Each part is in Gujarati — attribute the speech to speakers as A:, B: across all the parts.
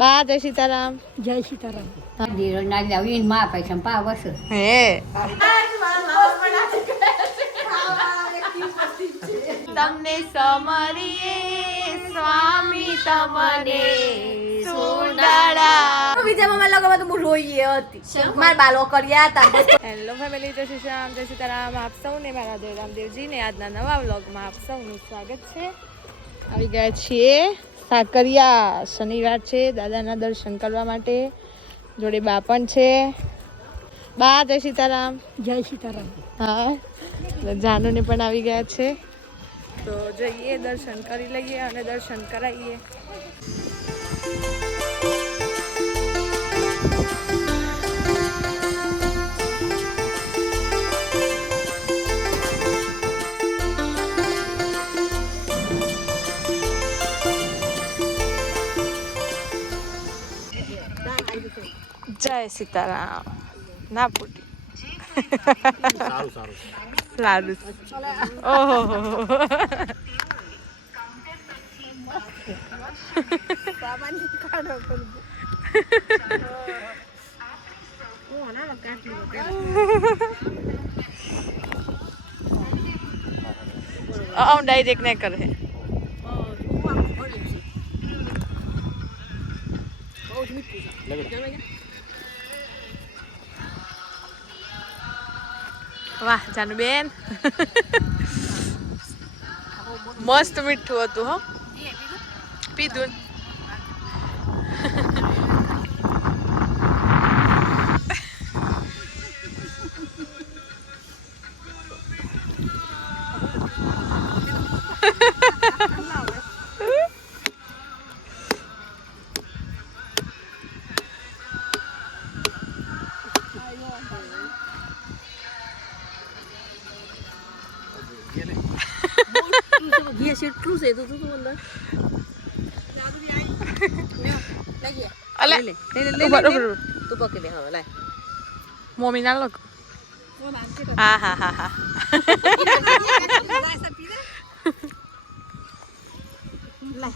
A: બા જય સીતારામ.
B: જય સીતારામ.
C: દીરો ના જાવી માં પૈસા પાવસ
A: હે. તમને સમરીએ સ્વામી તમને સુડાડા
B: વિજયમાં લોકો બધું હું રોઈ હતી. મારા બાલો કર્યા હતા.
A: હેલો ફેમિલી જય શ્રી રામ જય સીતારામ. આપ સૌને મારા દેવ રામદેવજીને આજના નવા વ્લોગમાં આપ સૌનું સ્વાગત છે. આવી ગયા છીએ. સાકરિયા શનિવાર છે દાદાના દર્શન કરવા માટે. જોડે બા પણ છે. બા જય સીતારામ.
B: જય સીતારામ.
A: હા જાનુને પણ આવી ગયા છે. તો જઈએ દર્શન કરી લઈએ અને દર્શન કરાવીએ. જય સીતારામ ના પૂટી સારું ઓહો. આમ ડાયરેક્ટ નહીં કરે. જાનુબેન મસ્ત મીઠું હતું હો. પીધું.
B: છે તો તું અંદર? હવે
A: મમ્મી ના લોક હા હા હા હા.
B: લઈ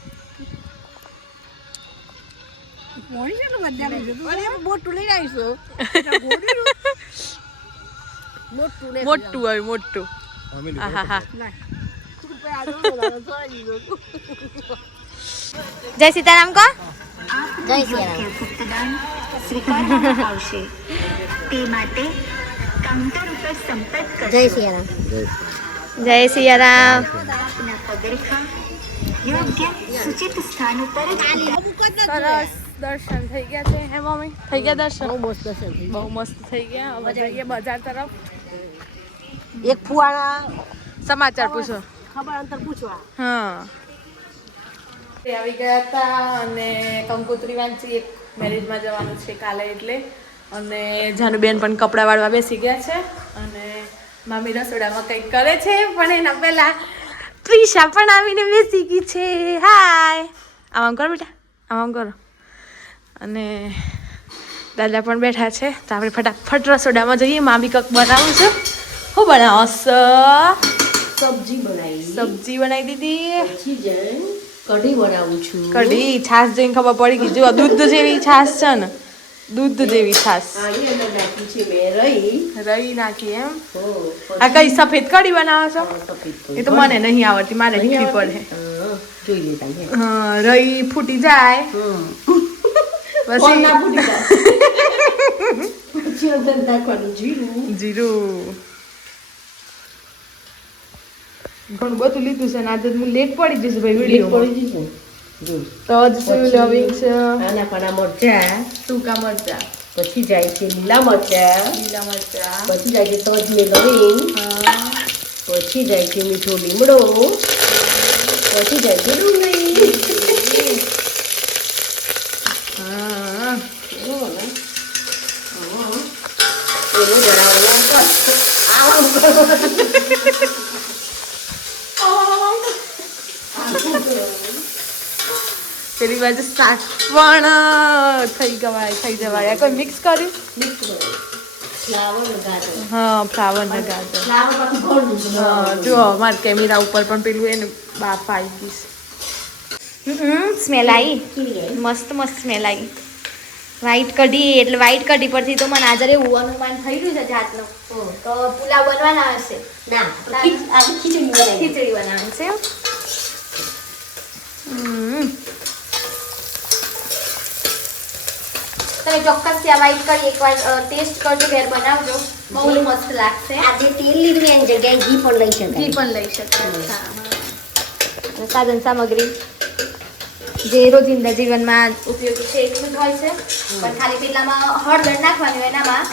B: મોટું લઈને આવીશું. મોટું લે
A: મોટું આવ્યું મોટું. હા હા હા. જય સીતારામ કો?
C: જય
D: આવશે. તે માટે કાઉન્ટર ઉપર સંપર્ક કરો
C: જય સિયારામ
A: જય સિયારામ
D: આપના પગરખા યોગ્ય સૂચિત સ્થાન ઉપર
A: સરસ. દર્શન થઈ ગયા છે હે મમ્મી? થઈ ગયા દર્શન?
B: બહુ મસ્ત દર્શન
A: બહુ મસ્ત થઈ ગયા. હવે જઈએ બજાર તરફ.
B: એક ફુવાના
A: સમાચાર પૂછો.
B: ખબર અંતર પૂછવા.
A: હા. તે આવી ગયા હતા અને કંકોત્રી વાંચી એક મેરેજમાં જવાનું છે કાલે એટલે. અને જાનુબેન પણ કપડાં વાળવા બેસી ગયા છે અને મામી રસોડામાં કંઈક કરે છે પણ એના પહેલાં પ્રિશા પણ આવીને બેસી ગઈ છે. હાય આમ કરો બેટા આમ આમ કરો. અને દાદા પણ બેઠા છે તો આપણે ફટાફટ રસોડામાં જઈએ. મામી કંઈક બનાવું છે. હું બનાવશ?
B: સબ્જી બનાવી.
A: સબ્જી બનાવી દીધી.
B: પછી જઈને કઢી બનાવું છું.
A: કઢી છાસ જોઈને ખબર પડી ગઈ. જો દૂધ જેવી છાશ છે ને. દૂધ જેવી છાશ.
B: આની અંદર નાખી છે મેં રઈ
A: રઈ નાખી એમ. આ કઈ સફેદ કઢી બનાવો છો?
B: સફેદ
A: એ તો મને નહીં આવડતી મારે શીખવી પડે.
B: હા,
A: રઈ ફૂટી જાય. પછી
B: ના ફૂટી જાય. જીરું.
A: જીરું. ઘણું બધું લીધું છે ને આજે હું લેટ પડી જઈશ ભાઈ વીડિયો
B: પડી જઈશ તો
A: તજ છે લવિંગ છે?
B: આના પાના મરચા.
A: સૂકા મરચા.
B: પછી જાય છે લીલા મરચા.
A: લીલા મરચા.
B: પછી જાય છે તજ ને લવિંગ પછી જાય છે મીઠો લીમડો. પછી જાય છે ડુંગળી.
A: હા?
B: હા. એવું બનાવવાનું કર. આમ કરો.
A: પેલી બાજુ પણ થઈ ગવાય થઈ જવાય. કોઈ મિક્સ કર્યું? હા ફ્લાવર ને ગાજર. હા જો મારા કેમેરા ઉપર પણ પેલું એને બાપ આવી ગઈશ હમ સ્મેલ આવી. મસ્ત મસ્ત સ્મેલ આવી. વ્હાઈટ કઢી એટલે વ્હાઈટ કઢી પરથી તો મને આજે એવું માન થઈ રહ્યું છે જાતનું. તો પુલાવ બનવાના હશે.
B: ના ખીચ- આપણે ખીચડી બનાવી
A: ખીચડી બનાવવાની છે એમ? હમ. તમે ચોક્કસ ત્યાં કરી એકવાર ટેસ્ટ કરજો ઘેર બનાવજો. બહુ મસ્ત લાગશે.
B: આજે તેલ લીધું એની જગ્યાએ ઘી પણ લઈ
A: ઘી પણ લઈ શકાય. હા. સાધન સામગ્રી. જે રોજિંદા જીવનમાં ઉપયોગી છે એટલું જ હોય છે. પણ ખાલી પેલામાં હળદર નાખવાની હોય એનામાં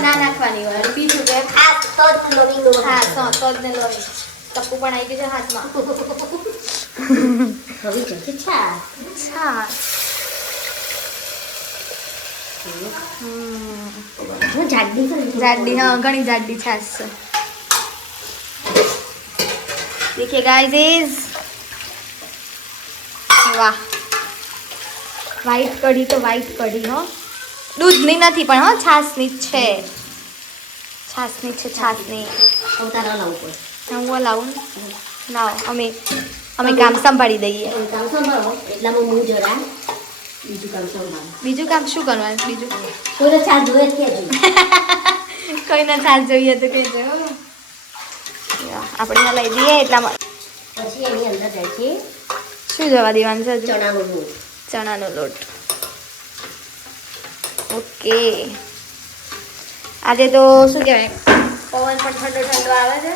A: ના નાખવાની હોય. અને બીજું કે?
B: ખાસ તો જ
A: હા તો જ ને લોહી. ટપ્પુ પણ આવી ગયું છે હાથમાં.
B: હવે છાશ.
A: છાશ.
B: હું જાડી કરી
A: જાડી હા ઘણી જાડી છાશ છે देखिए गाइस इज વાહ વ્હાઈટ કઢી તો વ્હાઈટ કઢી હો દૂધની નથી પણ હો છાશની જ છે છાશની છે છાશની
B: અવતાર લાવવું પડે
A: હું લાવું ને લાવો અમે અમે કામ સંભાળી દઈએ
B: તમે કામ સંભાળો એટલામાં હું જરા બીજું કામ સંભાળો
A: બીજું કામ શું કરવાનું? બીજું?
B: કોઈને ચા જોઈએ જ કહેજો.
A: કોઈને છાશ જોઈએ તો કહેજો. હો. આપણે લઈ દઈએ એટલામાં
B: પછી એની અંદર જાય છે
A: શું જવા દેવાનું છે
B: ચણાનો લોટ.
A: ચણાનો લોટ. ઓકે. આજે તો શું કહેવાય? પવન પણ ઠંડો ઠંડો આવે છે.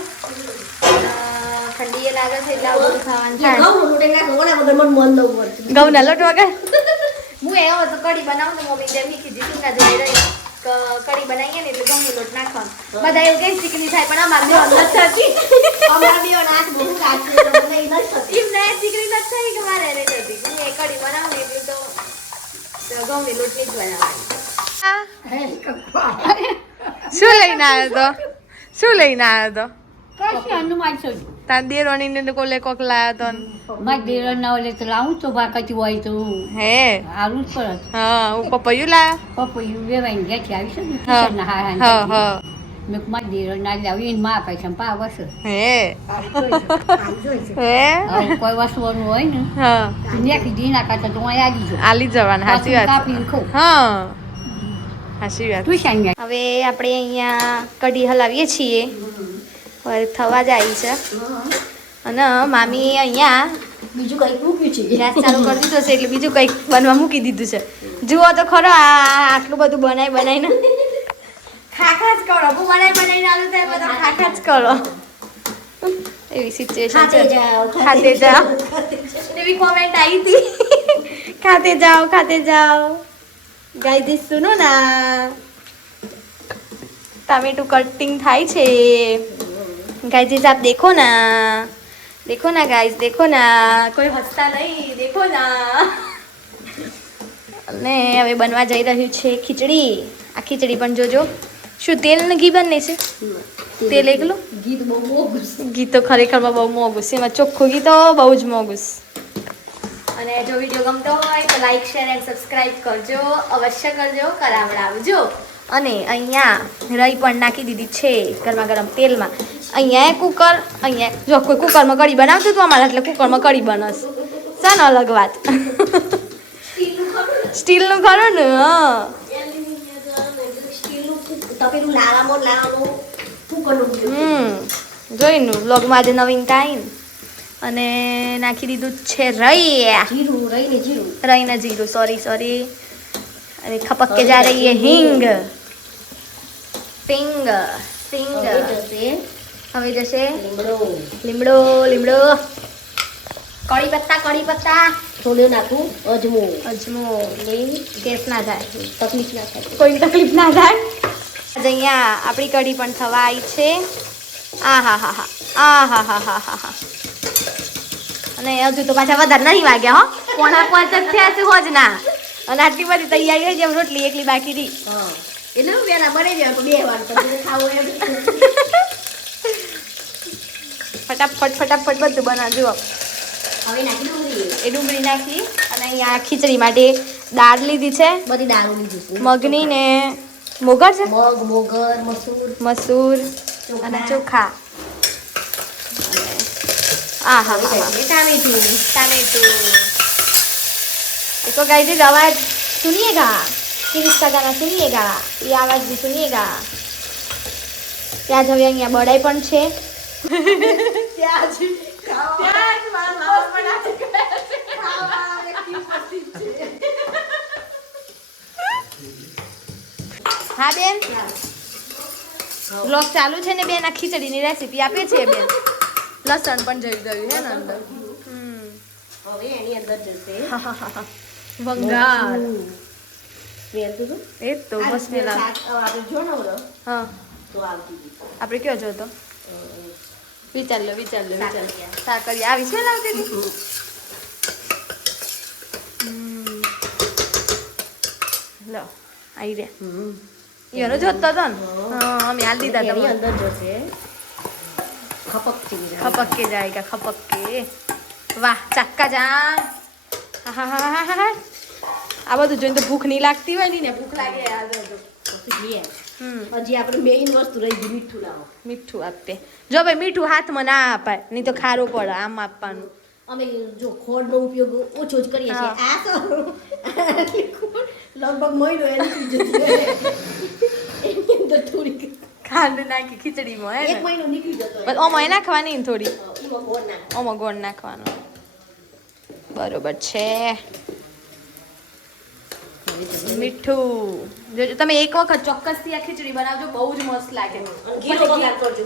A: ઠંડી લાગે છે એટલે ખાવાનું થાય
B: લોટ વગર? ન
A: હું એવો તો કઢી બનાવું તો મમ્મી જેમ કીધી તું ના જોઈ રહી કઢી બનાવીએ ને એટલે ઘઉંનો લોટ નાખવાનો. બધા એવું કઈ ચીકણી થાય પણ આમાં બે નથી થતી.
B: અમારા બે નાક બહુ કાચી થતી.
A: એમ ના ચીકણી ન થઈ કે મારે એને થતી હું એ કઢી બનાવું ને એટલું તો તો લોટની જ બનાવવાની. શું લઈને આવ્યો તો? શું લઈને આવ્યો તો?
C: હનુમાન સોજી
A: તાર દેરોની કોલે કોક લાયો તો
C: મારે દેર ના ઓલે તો લાવું તો બાકાતી હોય તો.
A: હે?
C: આવું જ પડત
A: હા હું પપૈયું લાયો?
C: પપ્પા વેવાઈને ઘેરથી આવી છે ને
A: હા
C: કિશનના હારા
A: હા
C: હારા
A: હા.
C: મેં મારે દેર ના લાવી એને માં પૈસા પા વસો
A: હે. હે?
C: હવે કોઈ વસવાનું હોય ને
A: હા.
C: તો નેકી દી ના કરતા તો હું આવી જો
A: આલી જવાનું સાચી વાત.
C: કાપીને ખાઉં
A: હા. સાચી વાત. હવે આપણે અહીંયા કઢી હલાવીએ છીએ. હવે થવા જાય છે. અને મામી અહીંયા
B: બીજું કંઈક મૂક્યું છે.
A: ગેસ ચાલુ કરી દીધો છે એટલે બીજું કંઈક બનવા મૂકી દીધું છે. જુઓ તો ખરો આ આટલું બધું બનાવી બનાવીને ખાખા જ કરો હું બનાવી બનાવીને આવું થાય બધા ખાખા જ કરો. એવી સિચ્યુએશન છે.
B: જાઓ
A: ખાતે જાઓ એવી કોમેન્ટ આવી હતી. ખાતે જાઓ ખાતે જાઓ. ગાઈ દીસ સુનો ના. ટામેટું કટિંગ થાય છે. ગાઈઝ આપ દેખો ના देखो ना गाइस देखो ना કોઈ હસતા નહીં દેખો ના અને હવે બનવા જઈ રહ્યું છે ખીચડી આ ખીચડી પણ જોજો શું તેલ ને ઘી બને છે તેલ એકલું
B: ગીત બહુ મોંઘું છે.
A: ઘી તો ખરેખરમાં બહુ મોંઘું છે એમાં ચોખ્ખું ઘી તો બહુ જ મોંઘું છે અને જો વિડીયો ગમતો હોય તો લાઈક શેર એન્ડ સબસ્ક્રાઇબ કરજો અવશ્ય કરજો કરાવડાવજો અને અહીંયા રઈ પણ નાખી દીધી છે ગરમા ગરમ તેલમાં. અહીંયા કુકર અહીંયા જો કોઈ કુકરમાં કઢી બનાવતું હતું અમારા એટલે કુકરમાં કઢી બનસ ચાલ અલગ વાત. સ્ટીલનું ખરું ને? હા. જોઈ નું બ્લોગમાં આજે નવીન ટાઈમ અને નાખી દીધું છે રઈ.
B: રઈને જીરું.
A: સોરી સોરી અને ખપક જા રહીએ હિંગ. પિંગ સિંગ
B: હવે જશે લીમડો
A: લીમડો લીમડો કડી પત્તા કડી પત્તા
B: થોડું નાખું અજમો
A: અજમો ગેસ ના થાય
B: તકલીફ ના થાય
A: કોઈ તકલીફ ના થાય આજે અહીંયા આપણી કઢી પણ થવા આવી છે આ હા હા હા આ હા હા હા હા હા અને હજુ તો પાછા વધારે નહીં વાગ્યા હો પોણા પાંચ જ થયા છે હોજ ના અને આટલી બધી તૈયારી હોય જેમ રોટલી એકલી બાકી રહી
B: હા એટલે હું વેલા બની જાય બે વાર ખાવું એમ.
A: ફટાફટ ફટાફટ બધું બનાવજો
B: હવે ડુંગળી
A: એ ડુંગળી નાખી અને અહીંયા ખીચડી માટે દાળ લીધી છે.
B: બધી દાળ લીધી છે.
A: મગની ને મોગર છે?
B: મગ મોગર મસૂર.
A: મસૂર અને ચોખા. આ હા
B: ટામેટું.
A: ટામેટું. તો ગાઈ દે દવા સુનિએ કા फिर इसका गाना सुनिएगा ये आवाज भी सुनिएगा ત્યાં જ હવે અહીંયા બળાઈ પણ છે
E: ત્યાં જ ત્યાં જ મારા મામા પણ આજે ગયા છે ખાવા એક્ટિવ પતિ છે
A: હા બેન બ્લોગ ચાલુ છે ને બેન આ ખીચડીની રેસીપી આપે છે બેન લસણ પણ જઈ ગયું હે ને અંદર હમ.
B: હવે એની અંદર જશે
A: વંગાર
B: સ્મેલ તો જો.
A: એ તો
B: શાક, અ, આપણે જો
A: હા. કયો જોતો વિચાર લો વિચાર લો વિચાર. સાકરી આવી છે લાવતી હતી. લો આવી રે એનો જોતો હતો ને? હા અમે હાલ દીધા તમે
B: અંદર જશે. ખપક
A: ખપક કે જાયગા ખપક કે વાહ હા હા આહાહાહાહા. આ બધું જોઈને તો ભૂખ નહીં લાગતી હોય ને. ભૂખ લાગે
B: હજી આપણે મેઇન વસ્તુ રહી ગઈ મીઠું લાવો.
A: મીઠું આપે. જો ભાઈ મીઠું હાથમાં ના અપાય નહીં તો ખારું પડે આમ આપવાનું.
B: અમે જો ખોડનો ઉપયોગ ઓછો જ કરીએ છીએ. આ તો લગભગ મહિનો એની. એની અંદર થોડીક
A: ખાંડ નાખી ખીચડીમાં હે
B: એક મહિનો નીકળી જતો
A: ઓમાં નાખવાની ને થોડી? ઓમાં ગોળ નાખવાનો. બરોબર છે. મીઠું. જોજો તમે એક વખત ચોક્કસથી આ ખીચડી બનાવજો બહુ જ મસ્ત લાગે.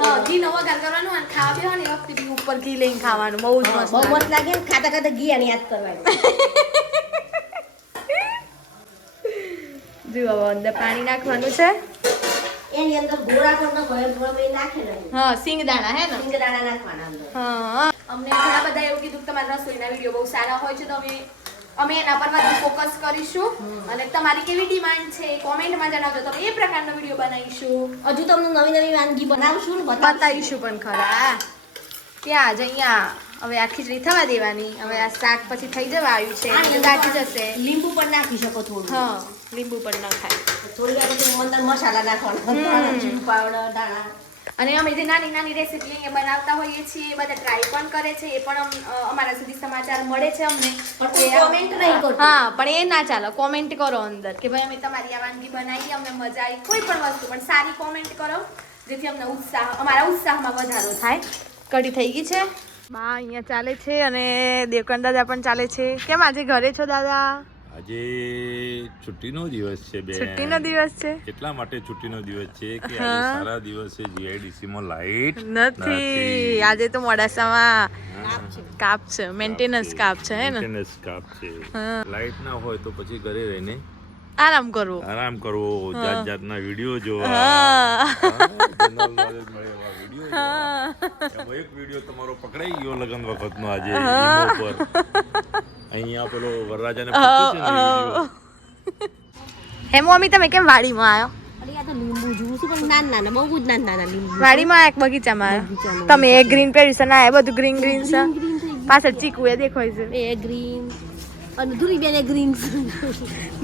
A: હા ઘીનો વઘાર કરવાનો અને ખાવા બેહો ને વખતે બી ઉપર ઘી લઈને ખાવાનું બહુ જ મસ્ત
B: બહુ મસ્ત લાગે ને ખાતા ખાતા ઘી આની યાદ કરવાનું.
A: જુઓ અંદર પાણી નાખવાનું છે.
B: એની અંદર ગોળા પણ ન હોય ગોળ મેં નાખે
A: હા સિંગદાણા હે ને?
B: સિંગદાણા નાખવાના અંદર.
A: હા. અમને ઘણા બધા એવું કીધું કે તમારા રસોઈના વીડિયો બહુ સારા હોય છે તો અમે અમે એના પર વધુ ફોકસ કરીશું અને તમારી કેવી ડિમાન્ડ છે કોમેન્ટમાં જણાવજો. તો એ પ્રકારનો વીડિયો બનાવીશું.
B: હજુ તમને નવી નવી વાનગી બનાવશું બતાવીશું.
A: પણ ખરા. ત્યાં જ અહીંયા હવે આ ખીચડી થવા દેવાની. હવે આ શાક પછી થઈ જવા આવ્યું છે. દાટી જશે.
B: લીંબુ પણ નાખી શકો થોડું.
A: હા લીંબુ પણ ન ખાય.
B: થોડી વાર મસાલા નાખવાના. ધાણા, જીરું પાવડર દાણા.
A: અને અમે જે નાની નાની રેસીપી અહીંયા બનાવતા હોઈએ છીએ એ બધા ટ્રાય પણ કરે છે એ પણ અમ- અમારા સુધી સમાચાર મળે છે અમને.
B: પણ
A: કે આ-
B: નહીં કરો
A: હા પણ એ ના ચાલો કોમેન્ટ કરો અંદર કે ભાઈ અમે તમારી આ વાનગી બનાવી અમને મજા આવી કોઈ પણ વસ્તુ પણ સારી કોમેન્ટ કરો જેથી અમને ઉત્સાહ અમારા ઉત્સાહમાં વધારો થાય. કઢી થઈ ગઈ છે? બા અહીંયા ચાલે છે અને દેવકન દાદા પણ ચાલે છે. કેમ આજે ઘરે છો દાદા?
F: આજે છુટ્ટીનો દિવસ છે બે
A: છુટ્ટીનો દિવસ છે?
F: એટલા માટે છુટ્ટીનો દિવસ છે કે આજે સારા દિવસે જીઆઈડીસી માં લાઈટ
A: નથી. આજે તો મોડાસામાં. કાપ છે. મેન્ટેનન્સ કાપ છે. હે ને?
F: મેન્ટેનન્સ કાપ છે. લાઈટ ના હોય તો પછી ઘરે રહીને
A: આરામ કરવો.
F: આરામ કરવો જાત જાતના વીડિયો જોવા. એક વીડિયો તમારો પકડાઈ ગયો લગન વખતનો આજે પર. અહીંયા પેલો વરરાજાને પૂછ્યું છે ને એ વીડિયો.
A: હે મમ્મી તમે કેમ વાડીમાં આવ્યો
B: અરે આ તો લીંબુ જોઉં છું પણ નાના નાના બહુ જ નાના નાના લીંબુ
A: વાડીમાં એક બગીચામાં આવ્યો તમે એ ગ્રીન પહેર્યું છે ના એ બધું ગ્રીન ગ્રીન છે. પાછળ ચીકુ એ દેખાય છે.
B: એ ગ્રીન અને ધુરી બેને ગ્રીન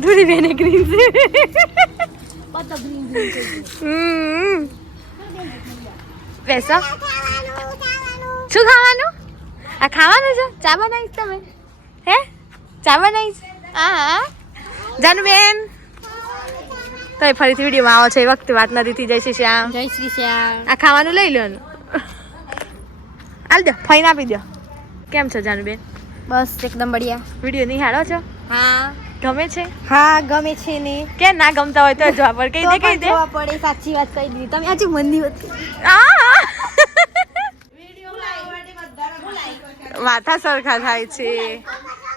A: ધૂળી બેને ગ્રીન છે.
B: બધા ગ્રીન ગ્રીન છે.
A: હમ. શું ખાવાનું? આ ખાવાનું છે? ચા બનાવીશ તમે? હે? ચા બનાવી હા. જાનુબેન? તો એ ફરીથી વિડીયોમાં આવો છો. એ વખતે વાત નથી થઈ. જય શ્રી શ્યામ.
B: જય શ્રી શ્યામ.
A: આ ખાવાનું લઈ લો હાલ દો ફાઈન આપી દો. કેમ છો જાનુબેન?
C: બસ એકદમ બઢિયા.
A: વીડિયો નિહાળો છો?
C: હા.
A: ગમે છે?
C: હા ગમે છે ને.
A: કે ના ગમતા હોય તો જવા પર કહી દે કહી દે.
C: જોવા પડે સાચી વાત કહી દીધી. તમે આજે મંદી હતી
A: આ! માથા સરખા થાય છે.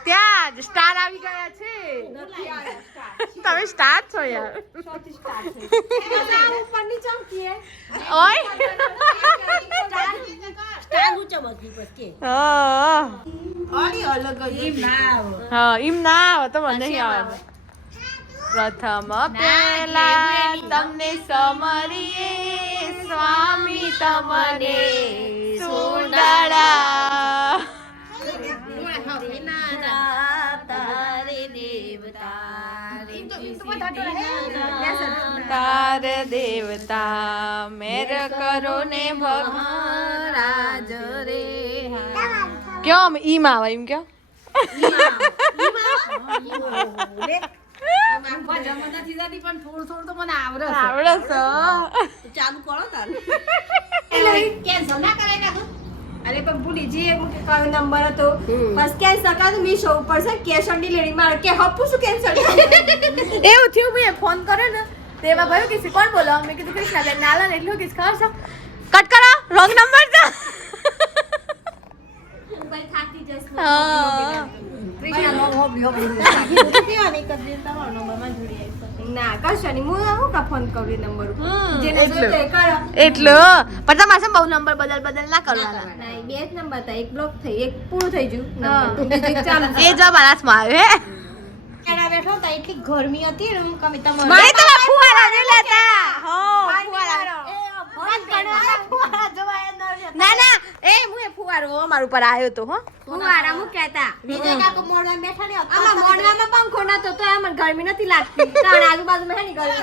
A: ત્યાં જ સ્ટાર આવી ગયા છે. તમે સ્ટાર છો યાર. ઓય.
B: સ્ટાર ઊંચો મજબૂત બસ કે.
A: હા.
B: એમ ના આવે.
A: તો મને નહીં આવે. પ્રથમ પેલા તમને સમરીએ સ્વામી તમને સુંદરા. તાર દેવતા મેર કરો ને ભગરાજ રે કેમ ઈમ આવે એમ કયો
B: મજામાં નથી જતી પણ થોડું થોડું તો મને આવડે
A: આવડે
B: તો ચાલુ કરો તારે એટલે કેન્સલ ના કરાય
E: અરે પણ ભૂલી જઈએ કે કયો નંબર હતો બસ કેન્સલ કાં મીશો ઉપર છે કેશ ઓન ડિલિવરી મારે કે હપું શું કેન્સલ
A: એવું થયું મેં ફોન કર્યો ને? તો એમાં ભાઈ કે કોણ બોલો? મેં કીધું કૃષ્ણા નાલા ને એટલું કીધું ખબર છે? કટ કરો રોંગ નંબર છે. એટલે. પણ તમારે બહુ નંબર બદલ બદલ ના કરવાના.
E: ના બે જ નંબર હતા. એક બ્લોક થઈ એક પૂરું થઈ ગયું
A: એ જો મારા હાથમાં આવે હે.
E: બેઠો હતા? એટલી ગરમી હતી ને હું કમી તમારે
A: ફુવારા ને લેતા હો ફુવારા ના ના એ હું એ ફુવારો અમારા ઉપર આવ્યો તો હો.
E: ફુવારા હું કહેતા.
B: વિજય કાકો મોડવા બેઠા ને
E: આમાં મોડવામાં પંખો નતો તો આમાં ગરમી નથી લાગતી. કારણ હેની ગરમી ગરમી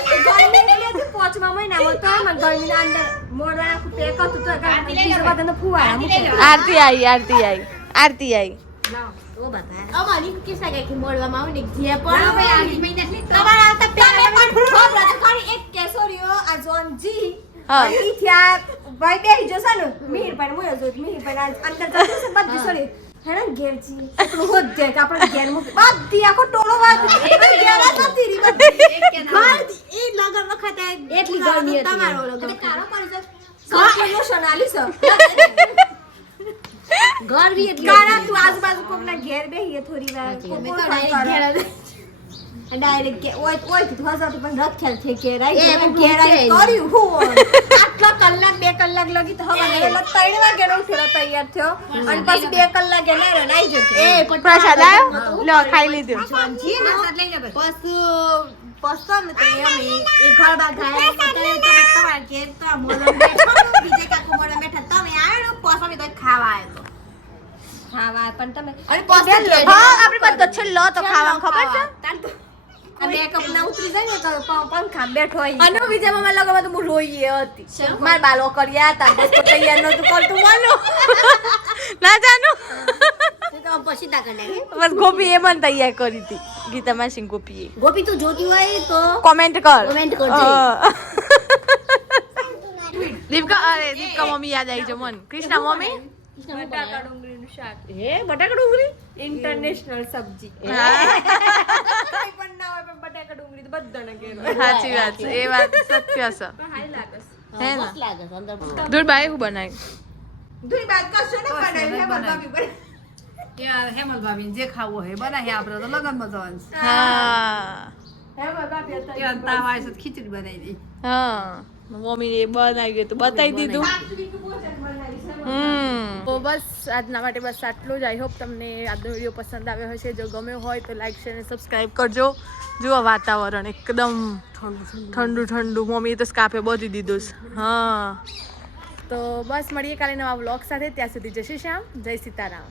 E: એટલી મહિનામાં તો અંદર મોડવા પેક હતું તો કારણ બીજા બધાને ફુવારા
A: આરતી આવી આરતી આવી આરતી આવી
B: અમારી કિસ્સા કઈ મોડવામાં આવે ને જે પણ
E: હવે
B: હવે
E: આગલી તમારા આવતા પહેલા પણ ખબર હતી એક કેસોરીઓ આ જોનજી
A: હા.
E: ઈ ત્યાં ભાઈ બેહી જશે ને. મિહિર ભાઈ મુયો જો મિહિર ભાઈ અંદર જશે બધી સોરી હેને ઘેરજી આપણું હોત જાય કે ઘેર મૂકી બધી આખો ટોળો વાત ઘેર નથી રી બધી. ઘર
B: એ લગન વખતે
E: એટલી ગરમી હતી.
B: તમારો લગન
E: કારો
B: ઘર બી એટલે.
E: કારા તું આજુબાજુ કોકના ઘેર બેહીએ થોડી વાર. કોકો
B: તો
E: ડાયરેક્ટ કે ઓય ઓયથી હજાર પણ રખ્યાલ છે કે રાઈ
B: એ
E: ઘેર આઈ કર્યું હું આટલો કલાક બે કલાક લગી તો હવે એટલે ત્રણ વાગે નો ફેરો તૈયાર થયો. અને પછી બે કલાક એને નાઈ જતો.
B: એ
A: પ્રસાદ આવ્યો? લો ખાઈ લીધો.
E: જી
B: પસંદ તો અમે એ ઘર બાંધાય તમે તમે તમારા ઘેર તો આ બેઠા બીજે કાકો મોડવા બેઠા. તમે આવ્યો પસંદ તો ખાવા આવ્યો
E: ખાવા પણ તમે
B: અરે પસંદ
A: હા આપણે બધો છેલ્લો તો ખાવાનું ખબર છે?
E: આ બે ના ઉતરી જાય ને તો પંખા બેઠો
A: અને બીજા મમ્મી લોકો તો હું રોઈએ હતી. માર બાલો કર્યા હતા બસ તો તૈયાર નતું કરતું માનું. ના જાનું.
B: પછી તા કરી
A: બસ ગોપી એ મને તૈયાર કરી હતી. ગીતા માસી ગોપીએ.
B: ગોપી તું જોતી હોય તો
A: કોમેન્ટ કર.
B: કોમેન્ટ કરજે.
A: દીપકા અરે દીપકા મમ્મી યાદ આવી છે મન. કૃષ્ણા મમ્મી.
E: શાક.
A: હે બટાકા ડુંગળી?
E: ઇન્ટરનેશનલ સબ્જી. કઈ પણ ના હોય પણ બટાકા ડુંગળી તો બધાને ઘેર
A: સાચી વાત છે. એ વાત સત્ય છે.
E: હાઈ લાગે છે.
A: હે
B: મસ્ત લાગે છે અંદર
A: દૂર બાય હું બનાવી?
E: દૂર બાય કરશો ન બનાવી હે બરબાબી બનાવી.
C: હેમલ ભાભી જે ખાવું હોય બનાવી આપણે તો લગનમાં જવાનું
A: હા.
C: ખીચડી બનાવી દઈ
A: હા. મમ્મી બનાવી ગયું તો બતાવી દીધું.
E: બનાવી.
A: હમ. તો બસ આજના માટે બસ આટલું જ. આઈ હોપ તમને આજનો વીડિયો પસંદ આવ્યો હશે. જો ગમ્યો હોય તો લાઈક શેર અને સબસ્ક્રાઈબ કરજો. જુઓ વાતાવરણ એકદમ ઠંડુ ઠંડુ. મમ્મીએ તો સ્કાફે બધી દીધું છે. હા. તો બસ મળીએ કાલે નવા વ્લોગ સાથે. ત્યાં સુધી જશે શ્યામ જય સીતારામ.